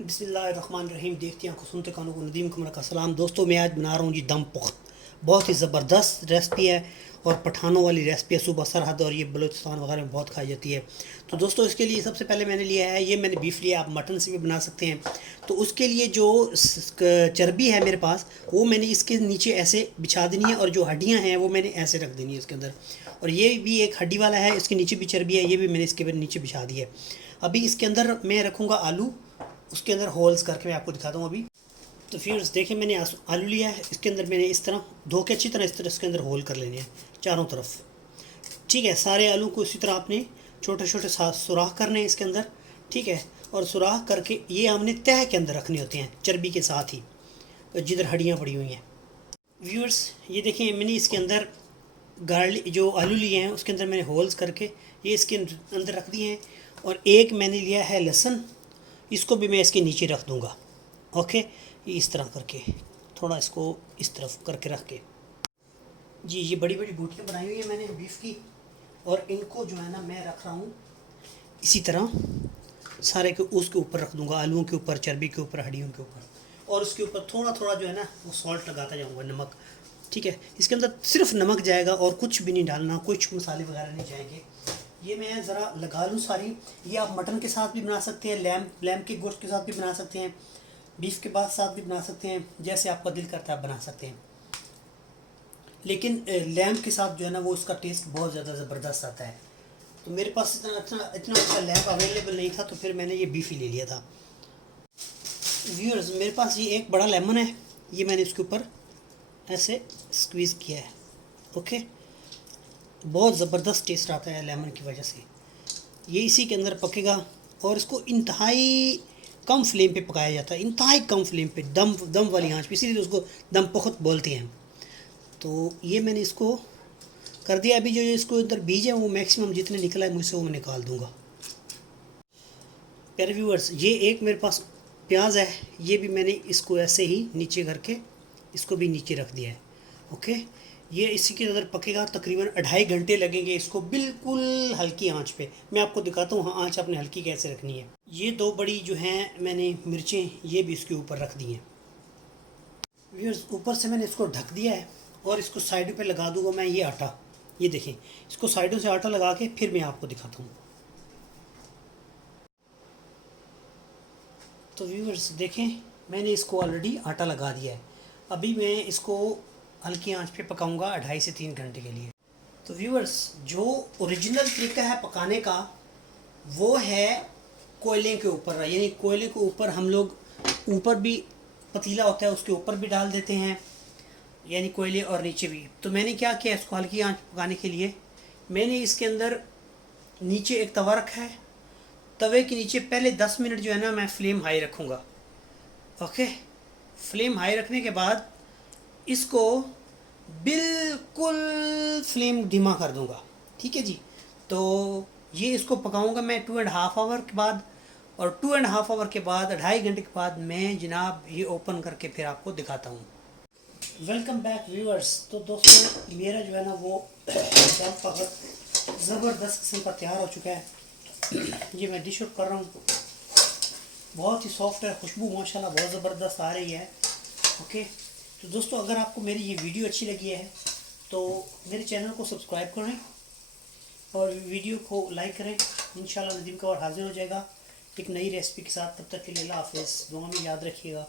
बिस्मिल्लाहिर्रहमानिर्रहीम। देखते हैं सुनते कानों को नदीम कमर का सलाम। दोस्तों मैं आज बना रहा हूँ जी दम पुख्त। बहुत ही ज़बरदस्त रेसिपी है और पठानों वाली रेसिपी है। सूबा सरहद और ये बलूचिस्तान वगैरह में बहुत खाई जाती है। तो दोस्तों इसके लिए सबसे पहले मैंने लिया है, ये मैंने बीफ लिया, आप मटन से भी बना सकते हैं। तो उसके लिए जो चर्बी है मेरे पास, वो मैंने इसके नीचे ऐसे बिछा देनी है और जो हड्डियाँ हैं वो मैंने ऐसे रख देनी है इसके अंदर। और ये भी एक हड्डी वाला है, इसके नीचे भी चर्बी है, ये भी मैंने इसके नीचे बिछा दी है। अभी इसके अंदर मैं रखूँगा आलू, उसके अंदर होल्स करके मैं आपको दिखाता हूँ अभी। तो फिर देखिए मैंने आलू लिया है, इसके अंदर मैंने इस तरह धो के अच्छी तरह इस तरह इसके अंदर होल कर लेने हैं चारों तरफ। ठीक है, सारे आलू को इसी तरह आपने छोटे छोटे सुराख करने हैं इसके अंदर। ठीक है, और सुराख करके ये हमने तह के अंदर रखने होते हैं चर्बी के साथ ही, जिधर हड्डियाँ पड़ी हुई हैं। व्यूअर्स ये देखिए मैंने इसके अंदर गार्लिक जो आलू लिए हैं उसके अंदर मैंने होल्स करके ये इसके अंदर रख दिए हैं। और एक मैंने लिया है लहसुन, इसको भी मैं इसके नीचे रख दूँगा। ओके, ये इस तरह करके थोड़ा इसको इस तरफ करके रख के जी, ये बड़ी बड़ी बूटियाँ बनाई हुई है मैंने बीफ की, और इनको जो है ना मैं रख रहा हूँ इसी तरह सारे के उसके ऊपर रख दूँगा, आलूओं के ऊपर, चर्बी के ऊपर, हड्डियों के ऊपर। और उसके ऊपर थोड़ा थोड़ा जो है ना वो सॉल्ट लगाता जाऊँगा, नमक। ठीक है, इसके अंदर सिर्फ नमक जाएगा और कुछ भी नहीं डालना, कुछ मसाले वगैरह नहीं जाएंगे। ये मैं ज़रा लगा लूँ सारी। ये आप मटन के साथ भी बना सकते हैं, लैम के गोश्त के साथ भी बना सकते हैं, बीफ के साथ भी बना सकते हैं, जैसे आपका दिल करता है बना सकते हैं। लेकिन लैम के साथ जो है ना वो उसका टेस्ट बहुत ज़्यादा ज़बरदस्त आता है। तो मेरे पास इतना अच्छा लैम अवेलेबल नहीं था, तो फिर मैंने ये बीफ ही ले लिया था। व्यूअर्स मेरे पास ये एक बड़ा लेमन है, ये मैंने इसके ऊपर ऐसे स्क्वीज़ किया है। ओके, बहुत ज़बरदस्त टेस्ट आता है लेमन की वजह से। ये इसी के अंदर पकेगा और इसको इंतहाई कम फ्लेम पे पकाया जाता है, इंतहाई कम फ्लेम पे, दम वाली आंच पे, इसीलिए उसको दम पुख्त बोलते हैं। तो ये मैंने इसको कर दिया। अभी जो इसको अंदर बीज है वो मैक्सिमम जितने निकला है मुझसे वो मैं निकाल दूँगा। प्यारे व्यूअर्स ये एक मेरे पास प्याज है, ये भी मैंने इसको ऐसे ही नीचे करके इसको भी नीचे रख दिया है। ओके, ये इसी के अंदर पकेगा, तकरीबन 2.5 घंटे लगेंगे इसको, बिल्कुल हल्की आंच पे। मैं आपको दिखाता हूँ हाँ आंच आपने हल्की कैसे रखनी है। ये 2 बड़ी जो हैं मैंने मिर्चें ये भी इसके ऊपर रख दी हैं। व्यूअर्स ऊपर से मैंने इसको ढक दिया है और इसको साइड पे लगा दूंगा मैं ये आटा। ये देखें, इसको साइडों से आटा लगा के फिर मैं आपको दिखाता हूँ। तो व्यूअर्स देखें मैंने इसको ऑलरेडी आटा लगा दिया है। अभी मैं इसको हल्की आंच पे पकाऊंगा 2.5 से 3 घंटे के लिए। तो व्यूअर्स जो ओरिजिनल तरीका है पकाने का वो है कोयले के ऊपर, यानी कोयले के ऊपर हम लोग ऊपर भी पतीला होता है उसके ऊपर भी डाल देते हैं, यानी कोयले और नीचे भी। तो मैंने क्या किया, इसको हल्की आंच पकाने के लिए मैंने इसके अंदर नीचे एक तवा रखा है। तवे के नीचे पहले 10 मिनट जो है ना मैं फ्लेम हाई रखूँगा। ओके, फ्लेम हाई रखने के बाद इसको बिल्कुल फ्लेम धीमा कर दूँगा। ठीक है जी, तो ये इसको पकाऊँगा मैं 2.5 आवर के बाद, और 2.5 आवर के बाद 2.5 घंटे के बाद मैं जनाब ये ओपन करके फिर आपको दिखाता हूँ। Welcome back viewers. तो दोस्तों मेरा जो है ना वो दम पुख्त ज़बरदस्त किस्म का तैयार हो चुका है। ये मैं डिश आउट कर रहा हूँ, बहुत ही सॉफ्ट है, खुशबू माशाल्लाह बहुत ज़बरदस्त आ रही है। ओके, तो दोस्तों अगर आपको मेरी ये वीडियो अच्छी लगी है तो मेरे चैनल को सब्सक्राइब करें और वीडियो को लाइक करें। इंशाल्लाह नदीम का और हाजिर हो जाएगा एक नई रेसिपी के साथ। तब तक के लिए अल्लाह हाफ़िज़, दुआ में याद रखिएगा।